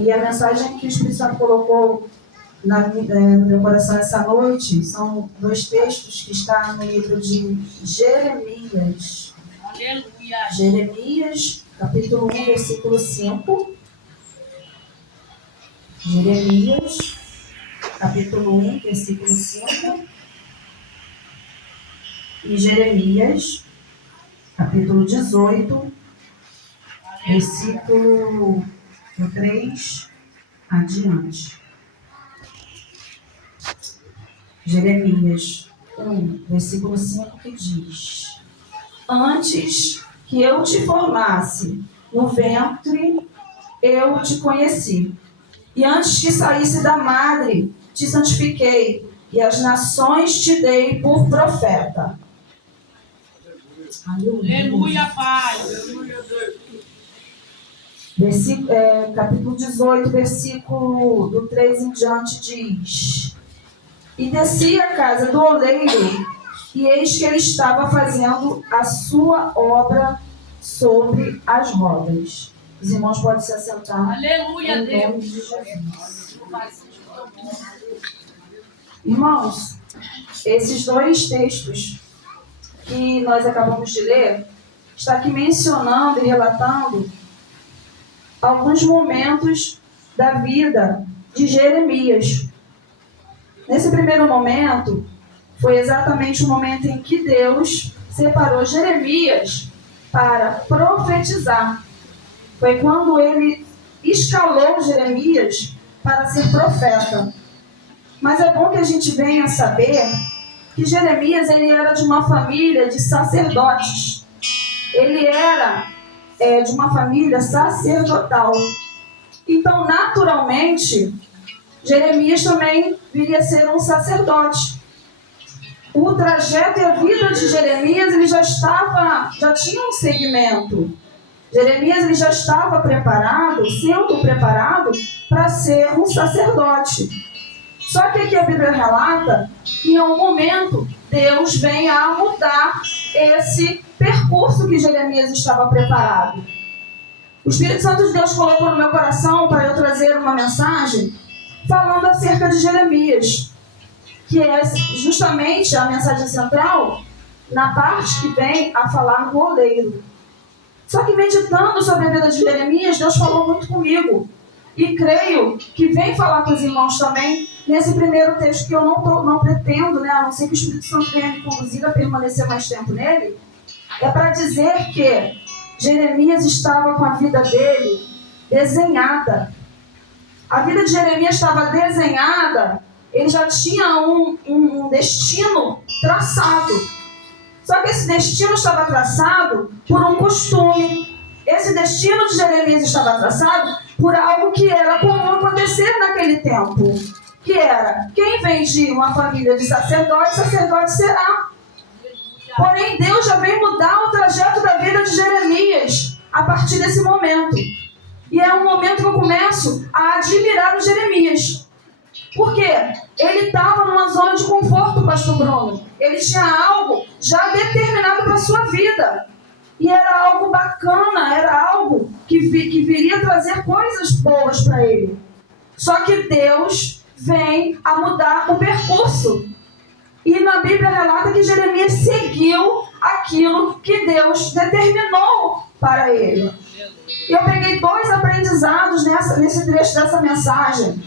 E a mensagem que o Espírito Santo colocou no meu coração essa noite são dois textos que estão no livro de Jeremias. Aleluia. Jeremias, capítulo 1, versículo 5. Jeremias, capítulo 1, versículo 5. E Jeremias, capítulo 18, versículo 3 adiante. Jeremias 1, versículo 5, que diz: Antes que eu te formasse no ventre, eu te conheci. E antes que saísse da madre, te santifiquei, e as nações te dei por profeta. Aleluia, Pai. Capítulo 18, versículo do 3 em diante diz: E desci à casa do oleiro, e eis que ele estava fazendo a sua obra sobre as rodas. Os irmãos podem se assentar. Aleluia, em nome de Jesus. Irmãos, esses dois textos que nós acabamos de ler, está aqui mencionando e relatando alguns momentos da vida de Jeremias. Nesse primeiro momento, foi exatamente o momento em que Deus separou Jeremias para profetizar. Foi quando ele escalou Jeremias para ser profeta. Mas é bom que a gente venha saber que Jeremias ele era de uma família de sacerdotes. Ele era de uma família sacerdotal. Então, naturalmente, Jeremias também viria a ser um sacerdote. O trajeto e a vida de Jeremias ele já tinha um segmento. Jeremias ele já estava sendo preparado para ser um sacerdote. Só que aqui a Bíblia relata que em um momento Deus vem a mudar esse percurso que Jeremias estava preparado. O Espírito Santo de Deus colocou no meu coração para eu trazer uma mensagem falando acerca de Jeremias, que é justamente a mensagem central na parte que vem a falar do oleiro. Só que meditando sobre a vida de Jeremias, Deus falou muito comigo. E creio que vem falar com os irmãos também nesse primeiro texto que eu não pretendo, a não ser que o Espírito Santo venha me conduzir a permanecer mais tempo nele, é para dizer que Jeremias estava com a vida dele desenhada. A vida de Jeremias estava desenhada, ele já tinha um destino traçado. Só que esse destino estava traçado por um costume. Esse destino de Jeremias estava traçado por algo que era comum acontecer naquele tempo. Que era, quem vem de uma família de sacerdote, sacerdote será. Porém, Deus já veio mudar o trajeto da vida de Jeremias a partir desse momento. E é um momento que eu começo a admirar o Jeremias. Por quê? Ele estava numa zona de conforto, pastor Bruno. Ele tinha algo já determinado para a sua vida. E era algo bacana, era algo que viria trazer coisas boas para ele. Só que Deus vem a mudar o percurso. E na Bíblia relata que Jeremias seguiu aquilo que Deus determinou para ele. E eu peguei dois aprendizados nesse trecho dessa mensagem.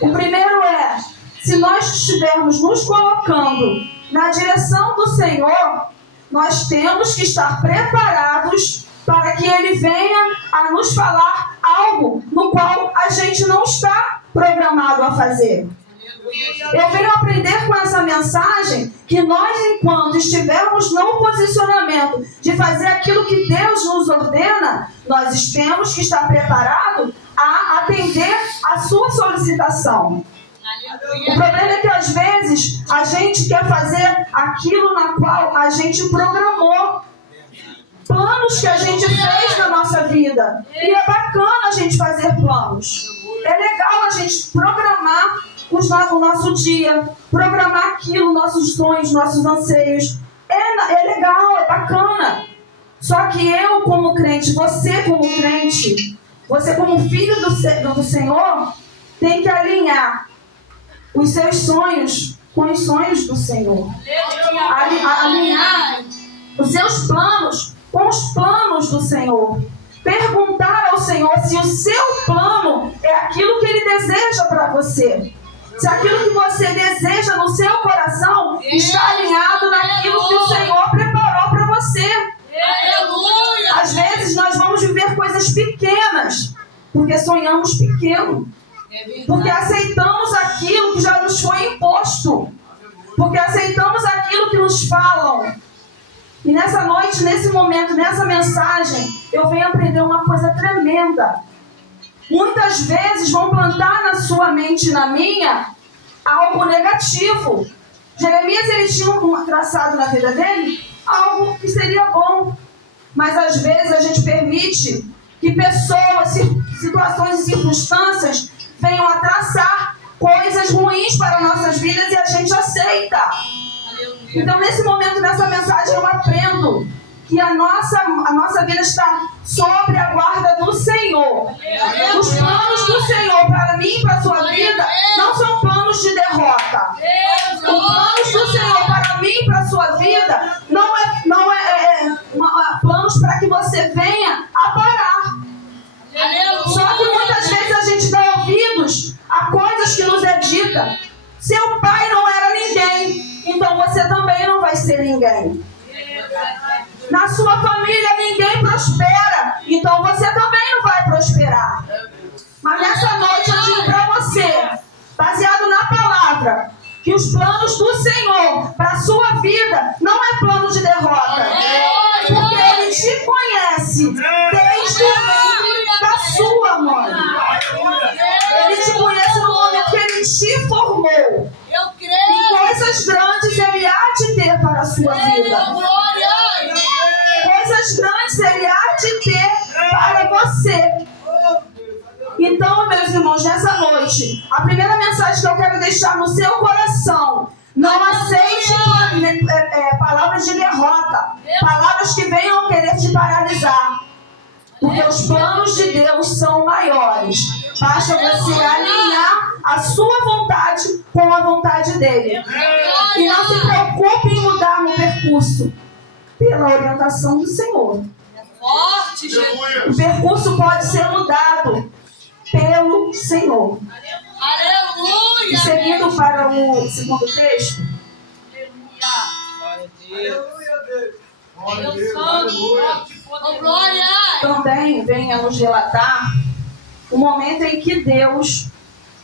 O primeiro é, se nós estivermos nos colocando na direção do Senhor, nós temos que estar preparados para que Ele venha a nos falar algo no qual a gente não está programado a fazer. Eu venho aprender com essa mensagem que nós, enquanto estivermos no posicionamento de fazer aquilo que Deus nos ordena, nós temos que estar preparados a atender a sua solicitação. O problema é que às vezes a gente quer fazer aquilo na qual a gente programou, planos que a gente fez na nossa vida. E é bacana a gente fazer planos. É legal a gente programar o nosso dia, programar aquilo, nossos sonhos, nossos anseios. É legal, é bacana. Só que eu como crente, você como crente, Você, como filho do Senhor, tem que alinhar os seus sonhos com os sonhos do Senhor. Alinhar os seus planos com os planos do Senhor. Perguntar ao Senhor se o seu plano é aquilo que Ele deseja para você. Se aquilo que você deseja no seu coração está alinhado naquilo que o Senhor preparou para você. Às vezes nós vamos viver coisas pequenas, porque sonhamos pequeno. Porque aceitamos aquilo que já nos foi imposto. Porque aceitamos aquilo que nos falam. E nessa noite, nesse momento, nessa mensagem, eu venho aprender uma coisa tremenda. Muitas vezes vão plantar na sua mente e na minha algo negativo. Jeremias, ele tinha um traçado na vida dele, algo que seria bom. Mas às vezes a gente permite que pessoas, situações e circunstâncias venham a traçar coisas ruins para nossas vidas e a gente aceita. Então, nesse momento, nessa mensagem, eu aprendo que a nossa vida está sobre a guarda do Senhor. Os planos do Senhor para mim e para a sua vida não são planos de derrota. Os planos do Senhor para mim e para a sua vida não é planos para que você venha a parar. Só que muitas vezes a gente dá ouvidos a coisas que nos é dita. Seu pai não era ninguém, então você também não vai ser ninguém. Na sua família ninguém prospera, então você também não vai prosperar. Mas nessa noite eu digo para você, baseado na palavra, que os planos do Senhor para a sua vida não é plano de derrota. Porque Ele te conhece desde o ventre da sua mãe. Ele te conhece no momento que Ele te formou. E coisas grandes Ele há de ter para a sua vida. Coisas grandes Ele há de ter para você. Então, meus irmãos, nessa noite, a primeira mensagem que eu quero deixar no seu coração: não aceite palavras de derrota, palavras que venham querer te paralisar. Porque os planos de Deus são maiores. Basta você alinhar a sua vontade com a vontade dEle. E não se preocupe em mudar no percurso, pela orientação do Senhor. O percurso pode ser mudado pelo Senhor. Aleluia! E seguindo para o segundo texto. Também venha nos relatar o momento em que Deus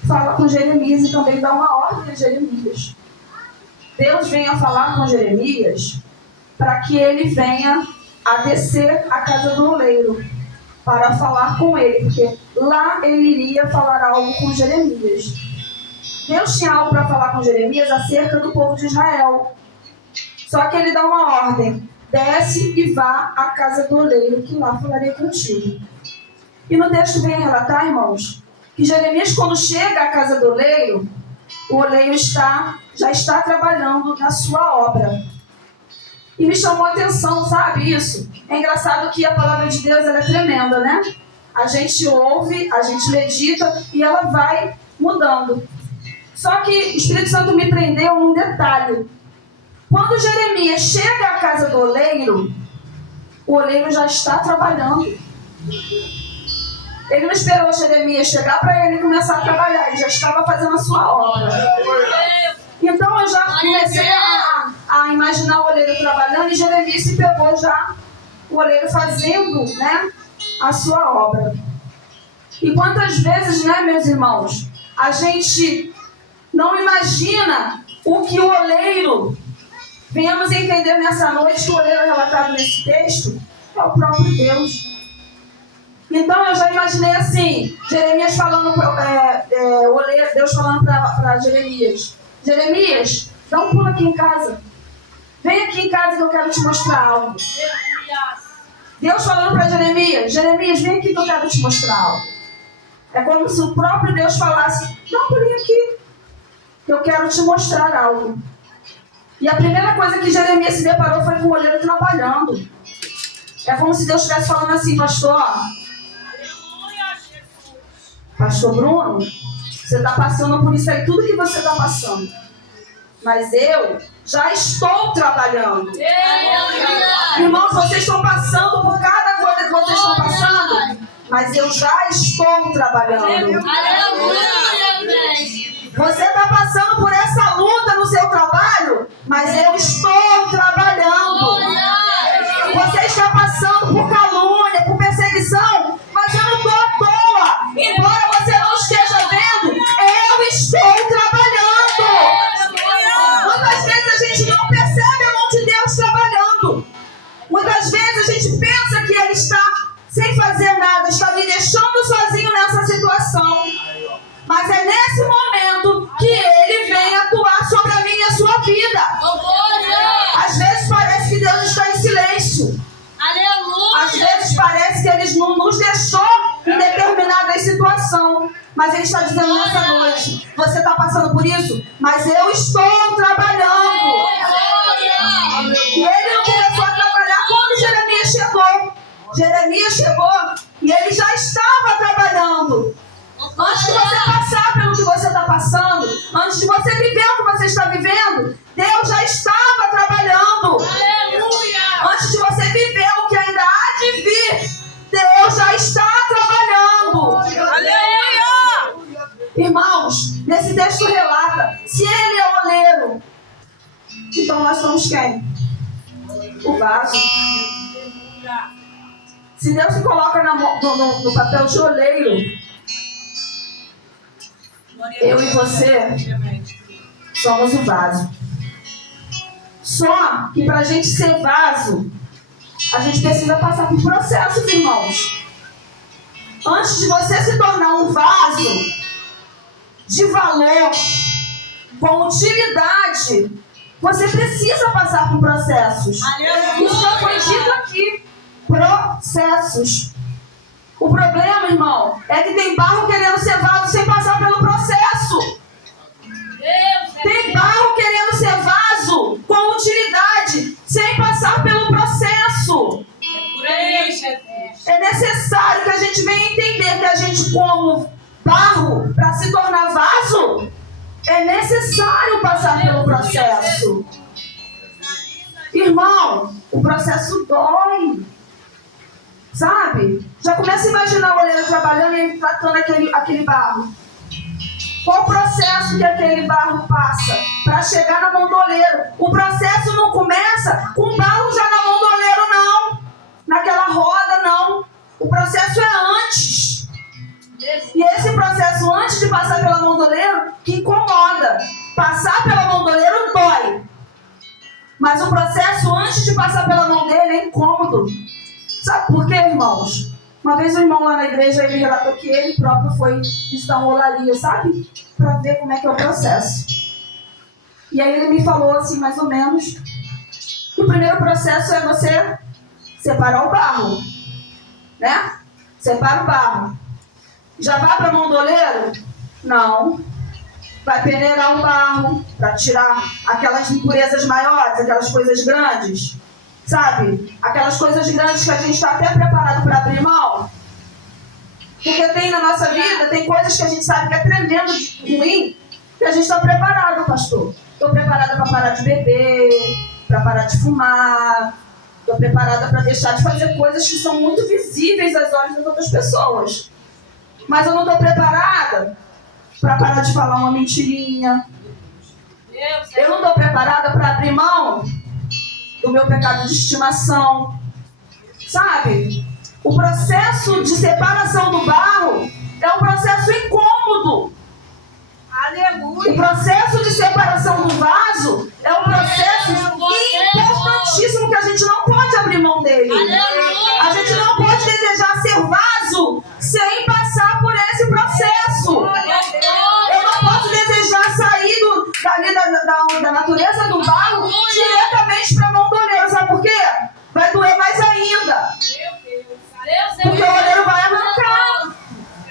fala com Jeremias e também dá uma ordem a Jeremias. Deus vem a falar com Jeremias para que ele venha a descer à casa do oleiro para falar com ele, porque lá ele iria falar algo com Jeremias. Deus tinha algo para falar com Jeremias acerca do povo de Israel. Só que ele dá uma ordem: desce e vá à casa do oleiro, que lá falarei contigo. E no texto vem relatar, irmãos, que Jeremias, quando chega à casa do oleiro, o oleiro já está trabalhando na sua obra. E me chamou a atenção, sabe isso? É engraçado que a palavra de Deus ela é tremenda, né? A gente ouve, a gente medita e ela vai mudando. Só que o Espírito Santo me prendeu num detalhe. Quando Jeremias chega à casa do oleiro, o oleiro já está trabalhando. Ele não esperou Jeremias chegar para ele começar a trabalhar, ele já estava fazendo a sua obra. Então eu já comecei a imaginar o oleiro trabalhando e Jeremias se pegou já o oleiro fazendo, né, a sua obra. E quantas vezes, né, meus irmãos, a gente não imagina o que o oleiro, venhamos entender nessa noite que o oleiro relatado nesse texto é o próprio Deus. Então eu já imaginei assim, Jeremias falando, Deus falando para Jeremias: Jeremias, dá um pulo aqui em casa. Vem aqui em casa que eu quero te mostrar algo. Deus falando para Jeremias: Jeremias, vem aqui que eu quero te mostrar algo. É como se o próprio Deus falasse: dá um pulinho aqui, que eu quero te mostrar algo. E a primeira coisa que Jeremias se deparou foi com o oleiro trabalhando. É como se Deus estivesse falando assim: pastor, Pastor Bruno, você está passando por isso aí, tudo que você está passando. Mas eu já estou trabalhando. Irmãos, vocês estão passando por cada coisa que vocês estão passando, mas eu já estou trabalhando. Você está passando por essa luta no seu trabalho, mas eu estou trabalhando. Você está passando por calúnia, por perseguição, mas eu não estou à toa. Embora você não esteja vendo, eu estou trabalhando. Muitas vezes a gente não percebe a mão de Deus trabalhando. Muitas vezes a gente pensa que Ele está sem fazer nada, está me deixando sozinho nessa situação. Mas é nesse momento que Ele vem atuar sobre a minha e a sua vida. Às vezes parece que Deus está em silêncio. Às vezes parece que Ele não nos deixou em determinada situação. Mas Ele está dizendo nessa noite, você está passando por isso, mas eu estou trabalhando. E Ele não começou a trabalhar quando Jeremias chegou. Jeremias chegou e ele já estava trabalhando. Antes de você passar pelo que você está passando, antes de você viver o que você está vivendo, Deus já estava trabalhando. Antes de você viver o que ainda há de vir, Deus já está trabalhando. Irmãos, nesse texto relata, se Ele é o oleiro, então nós somos quem? O vaso. Se Deus se coloca no papel de oleiro, eu e você somos o vaso. Só que para a gente ser vaso, a gente precisa passar por processos, irmãos. Antes de você se tornar um vaso de valor, com utilidade, você precisa passar por processos. Isso já foi dito aqui. Processos. O problema, irmão, é que tem barro querendo ser vaso sem passar pelo processo. Tem barro querendo ser vaso com utilidade sem passar pelo processo. É necessário que a gente venha entender que a gente, como barro, para se tornar vaso, é necessário passar pelo processo. Irmão, o processo dói. Sabe? Já começa a imaginar o oleiro trabalhando e ele tratando aquele barro. Qual o processo que aquele barro passa para chegar na mão do oleiro? O processo não começa com o barro já na mão do oleiro, não. Naquela roda, não. O processo é antes. E esse processo antes de passar pela mão do oleiro, que incomoda. Passar pela mão do oleiro dói. Mas o processo antes de passar pela mão dele é incômodo. Sabe por quê, irmãos? Uma vez um irmão lá na igreja, ele relatou que ele próprio foi visitar uma olaria, sabe? Para ver como é que é o processo. E aí ele me falou assim, mais ou menos, que o primeiro processo é você separar o barro, né? Separa o barro. Já vai para a mão do oleiro? Não. Vai peneirar o barro para tirar aquelas impurezas maiores, aquelas coisas grandes. Sabe? Aquelas coisas grandes que a gente está até preparado para abrir mão. Porque tem na nossa vida, tem coisas que a gente sabe que é tremendo de ruim, que a gente está preparado, pastor. Estou preparada para parar de beber, para parar de fumar. Estou preparada para deixar de fazer coisas que são muito visíveis aos olhos das outras pessoas. Mas eu não estou preparada para parar de falar uma mentirinha. Eu não estou preparada para abrir mão do meu pecado de estimação. Sabe? O processo de separação do barro é um processo incômodo. Aleluia. O processo de separação do vaso é um processo importantíssimo que a gente não pode abrir mão dele. Aleluia. A gente não pode desejar ser vaso sem passar por esse processo. Eu não posso desejar sair da natureza do barro diretamente para a mão do oleiro. Sabe por quê? Vai doer mais ainda. Porque o oleiro vai arrancar.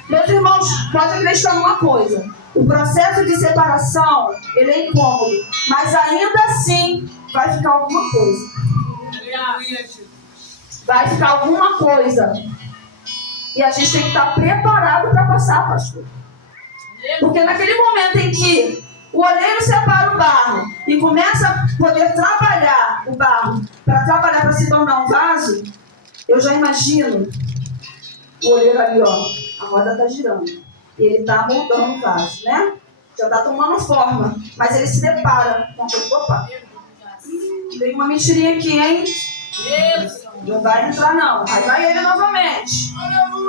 Meus irmãos, pode acreditar numa coisa. O processo de separação, ele é incômodo. Mas ainda assim, vai ficar alguma coisa. Vai ficar alguma coisa. E a gente tem que estar preparado para passar, pastor. Porque naquele momento em que o oleiro separa o barro e começa a poder trabalhar o barro para se tornar um vaso, eu já imagino o oleiro ali, ó, a roda está girando. E ele está moldando o vaso, né? Já está tomando forma. Mas ele se depara com opa, tem uma mentirinha aqui, hein? Não vai entrar, não. Aí vai ele novamente.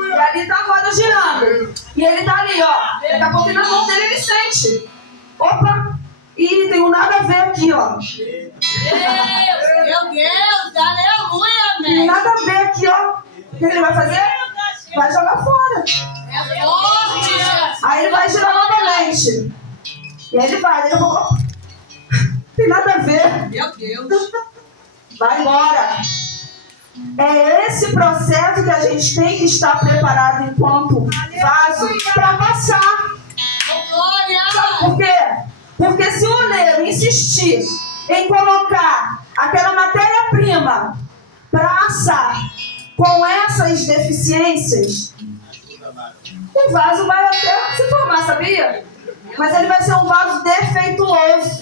E ali tá a roda girando. E ele tá ali, ó. Daqui a pouco na mão dele ele sente. Opa! E tem um nada a ver aqui, ó. Meu Deus, aleluia, Tem nada a ver aqui, ó. O que ele vai fazer? Vai jogar fora. Aí ele vai girar novamente. E aí ele vai. Daqui a pouco, tem nada a ver. Meu Deus. Vai embora. É esse processo que a gente tem que estar preparado enquanto vaso para passar. Sabe por quê? Porque se o oleiro insistir em colocar aquela matéria-prima para assar com essas deficiências, o vaso vai até se formar, sabia? Mas ele vai ser um vaso defeituoso.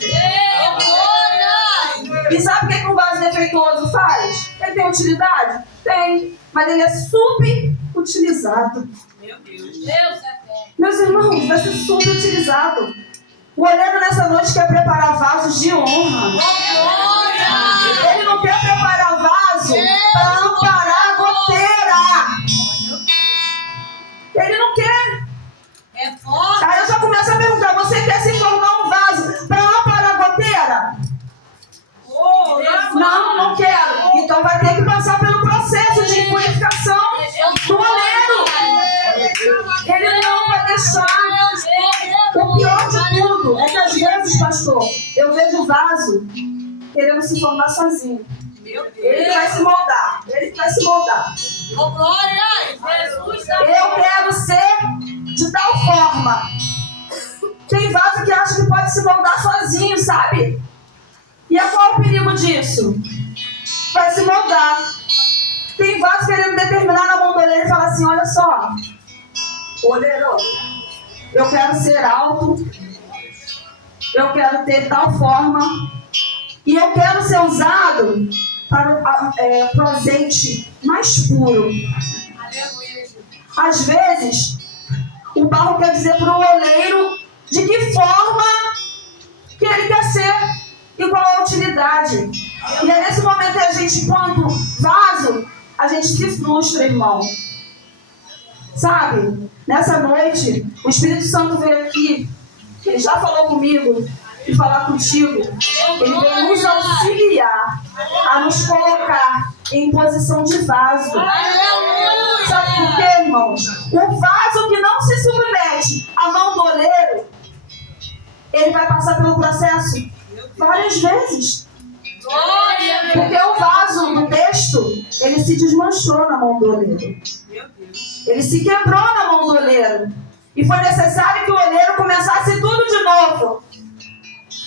E sabe o que um vaso defeituoso faz? Ele tem utilidade? Tem. Mas ele é subutilizado. Meu Deus. Meus irmãos, vai ser subutilizado. O oleiro nessa noite quer preparar vasos de honra. Ele não quer preparar vaso para amparar a goteira. Ele não quer. É forte. Aí eu já começo a perguntar, você quer se formar um vaso para amparar a goteira? Não, não quero. Então vai ter que passar pelo processo de purificação do oleiro. Ele não vai deixar. O pior de tudo é que às vezes, pastor, eu vejo o vaso querendo se formar sozinho. Ele que vai se moldar. Ele que vai se moldar. Eu quero ser de tal forma. Tem vaso que acha que pode se moldar sozinho, sabe? E qual é o perigo disso? Vai se moldar. Tem vaso querendo determinar na mão do oleiro e falar assim, olha só, oleiro, eu quero ser alto, eu quero ter tal forma, e eu quero ser usado para o azeite mais puro. Às vezes, o barro quer dizer para o oleiro de que forma que ele quer ser e qual a utilidade. E é nesse momento que a gente, enquanto vaso, a gente se frustra, irmão. Sabe? Nessa noite, o Espírito Santo veio aqui, ele já falou comigo e falar contigo. Ele veio nos auxiliar a nos colocar em posição de vaso. Sabe por quê, irmãos? O vaso que não se submete à mão do oleiro, ele vai passar pelo processo várias vezes. Porque o vaso no texto, ele se desmanchou na mão do oleiro. Ele se quebrou na mão do oleiro. E foi necessário que o oleiro começasse tudo de novo.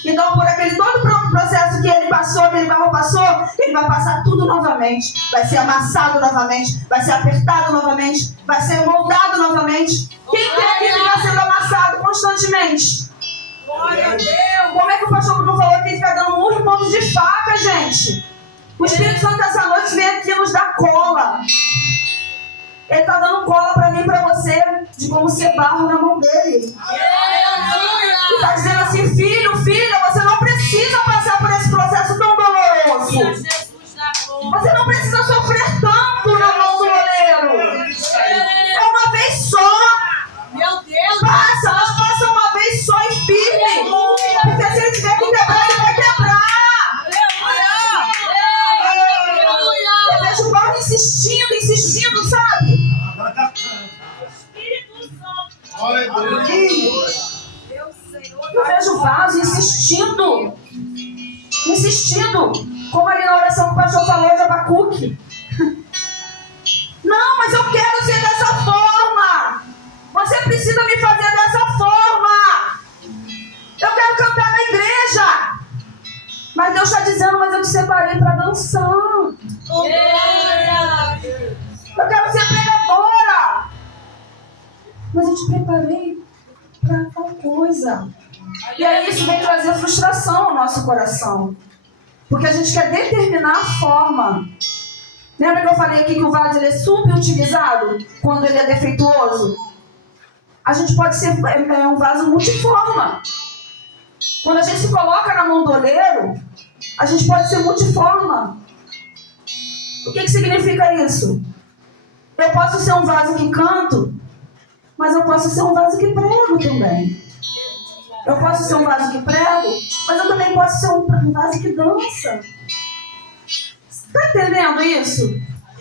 Então, por aquele todo processo que ele passou, aquele barro passou, ele vai passar tudo novamente. Vai ser amassado novamente, vai ser apertado novamente, vai ser moldado novamente. Quem quer que ficar sendo amassado constantemente? Glória a Deus. Como é que o pastor Bruno falou que tem que ficar dando murro em ponto de faca, gente? O Espírito Santo essa noite vem aqui nos dar cola. Ele está dando cola para mim e para você de como ser barro na mão dele. Ele está dizendo assim, filho, filha, você não precisa passar por esse processo tão doloroso. Você não precisa sofrer tanto na mão do oleiro. É uma vez só. Meu Deus. Passa, mas passa uma vez só e firme. Porque se ele tiver que quebrar, ele vai quebrar. Eu vejo o barro insistindo, sabe? Eu vejo o vaso insistindo. Como ali na oração que o pastor falou de Abacuque. Não, mas eu quero ser dessa forma. Você precisa me fazer dessa forma. Eu quero cantar na igreja. Mas Deus está dizendo, mas eu te separei para dançar. Eu quero ser pregadora. mas eu te preparei para tal coisa. E aí isso vem trazer frustração ao nosso coração. Porque a gente quer determinar a forma. Lembra que eu falei aqui que o vaso ele é subutilizado quando ele é defeituoso? A gente pode ser um vaso multiforma. Quando a gente se coloca na mão do oleiro, a gente pode ser multiforma. O que significa isso? Eu posso ser um vaso que canto, mas eu posso ser um vaso que prego também. Eu posso ser um vaso que prego, mas eu também posso ser um vaso que dança. Está entendendo isso?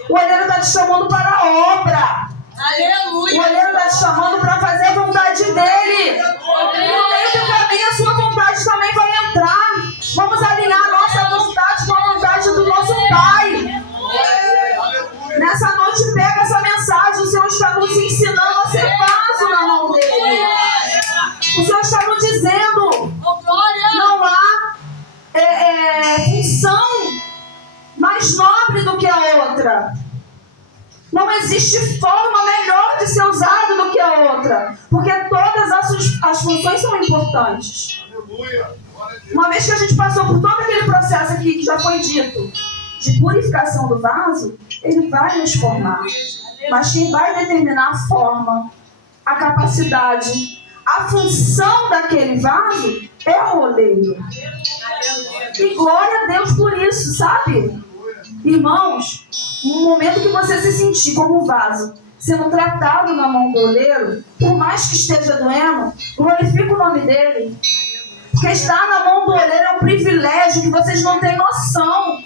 O olheiro está te chamando para a obra. Aleluia. O olheiro está te chamando para fazer a vontade dele. No meio do caminho, a sua vontade também vai entrar. Vamos alinhar a nossa vontade com a vontade do nosso Pai. Nessa noite, pega essa mensagem. O Senhor está nos ensinando a ser vaso na mão dele. O Senhor está nos dizendo: não há função mais nobre do que a outra. Não existe forma melhor de ser usado do que a outra. Porque todas as funções são importantes. Uma vez que a gente passou por todo aquele processo aqui que já foi dito, de purificação do vaso, ele vai nos formar. Mas quem vai determinar a forma, a capacidade, a função daquele vaso é o oleiro. E glória a Deus por isso, sabe? Irmãos, no momento que você se sentir como um vaso, sendo tratado na mão do oleiro, por mais que esteja doendo, glorifica o nome dele. Porque estar na mão do oleiro é um privilégio que vocês não têm noção.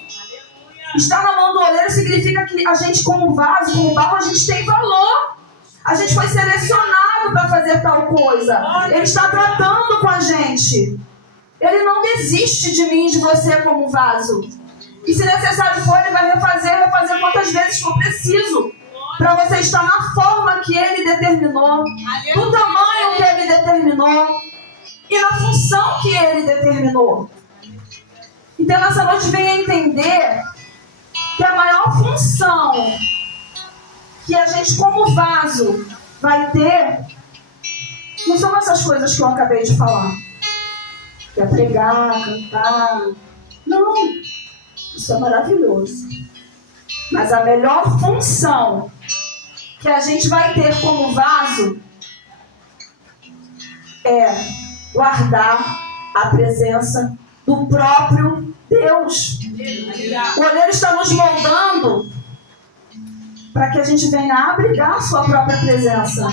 Estar na mão do oleiro significa que a gente, como vaso, como barro, a gente tem valor. A gente foi selecionado para fazer tal coisa. Ele está tratando com a gente. Ele não desiste de mim, de você como vaso. E se necessário for, ele vai refazer quantas vezes for preciso. Para você estar na forma que ele determinou, no tamanho que ele determinou e na função que ele determinou. Então, nessa noite, venha entender que a maior função que a gente, como vaso, vai ter, não são essas coisas que eu acabei de falar. Que é pregar, cantar. Não, isso é maravilhoso. Mas a melhor função que a gente vai ter como vaso é guardar a presença do próprio Deus. O olheiro está nos moldando para que a gente venha abrigar a sua própria presença.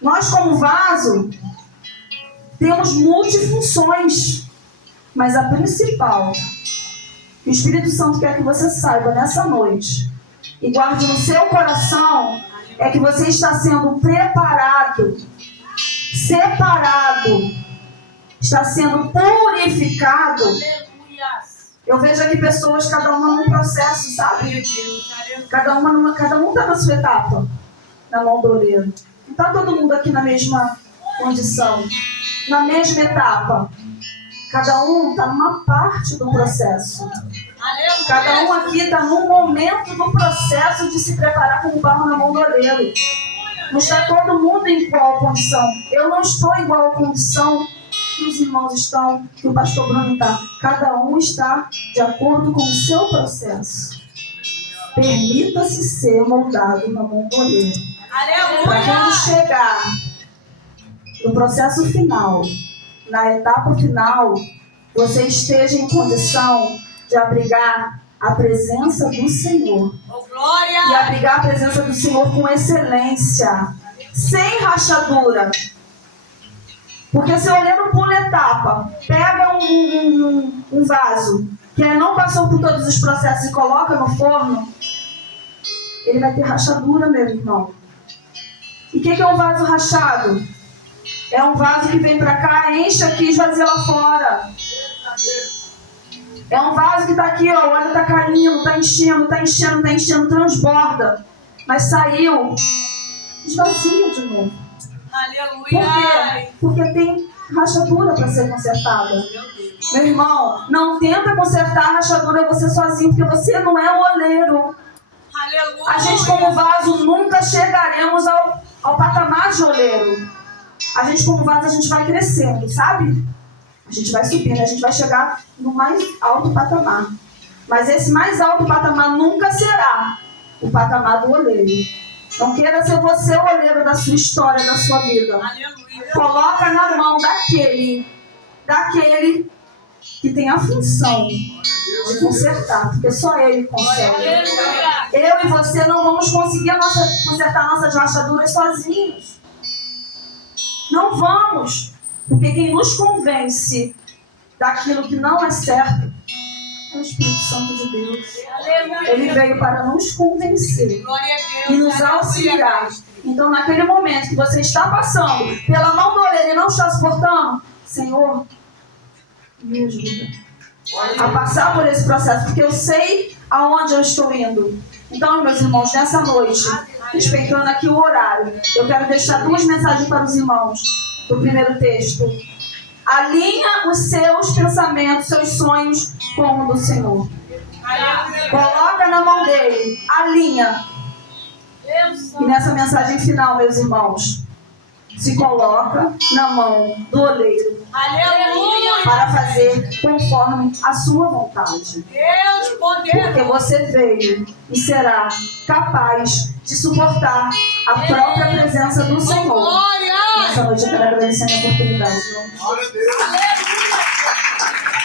Nós, como vaso, temos multifunções, mas a principal, que o Espírito Santo quer que você saiba nessa noite e guarde no seu coração, é que você está sendo preparado, separado, está sendo purificado. Eu vejo aqui pessoas, cada uma num processo, sabe? Cada um está na sua etapa, na mão do oleiro. Não está todo mundo aqui na mesma condição, na mesma etapa. Cada um está numa parte do processo. Cada um aqui está num momento do processo de se preparar como barro na mão do oleiro. Não está todo mundo em igual condição. Eu não estou em igual condição que os irmãos estão, que o pastor Bruno está. Cada um está de acordo com o seu processo. Permita-se ser moldado na mão do oleiro. Para quando chegar no processo final, na etapa final, você esteja em condição de abrigar a presença do Senhor. E abrigar a presença do Senhor com excelência, sem rachadura. Porque se o oleiro pula etapa, pega um vaso que não passou por todos os processos e coloca no forno, ele vai ter rachadura, meu irmão. E o que é um vaso rachado? É um vaso que vem para cá, enche aqui e esvazia lá fora. É um vaso que está aqui, ó, o óleo está caindo, está enchendo, transborda. Mas saiu, esvazia de novo. Aleluia. Por quê? Porque tem rachadura para ser consertada. Meu irmão, não tenta consertar a rachadura você sozinho, porque você não é o oleiro. Aleluia. A gente, como vaso, nunca chegaremos ao patamar de oleiro. A gente, como vaso, a gente vai crescendo, sabe? A gente vai subindo, a gente vai chegar no mais alto patamar. Mas esse mais alto patamar nunca será o patamar do oleiro. Não queira ser você o oleiro da sua história, da sua vida. Aleluia. Coloca na mão daquele que tem a função de consertar, porque só ele consegue. Aleluia. Eu e você não vamos conseguir consertar nossas rachaduras sozinhos. Não vamos, porque quem nos convence daquilo que não é certo é o Espírito Santo de Deus. Aleluia. Ele veio para nos convencer Glória a e Deus. nos auxiliar. Então, naquele momento que você está passando pela mão do oleiro e não está suportando, Senhor, me ajuda a passar por esse processo, porque eu sei aonde eu estou indo. Então, meus irmãos, nessa noite, respeitando aqui o horário, eu quero deixar 2 mensagens para os irmãos do primeiro texto. Alinha os seus pensamentos, seus sonhos com o do Senhor. Coloca na mão dele, alinha. E nessa mensagem final, meus irmãos, se coloca na mão do oleiro Aleluia. para fazer conforme a sua vontade. Deus Porque poderoso. você veio e será capaz de suportar a própria presença do Senhor. Glória. Nessa noite eu quero agradecer a minha oportunidade. Glória a Deus.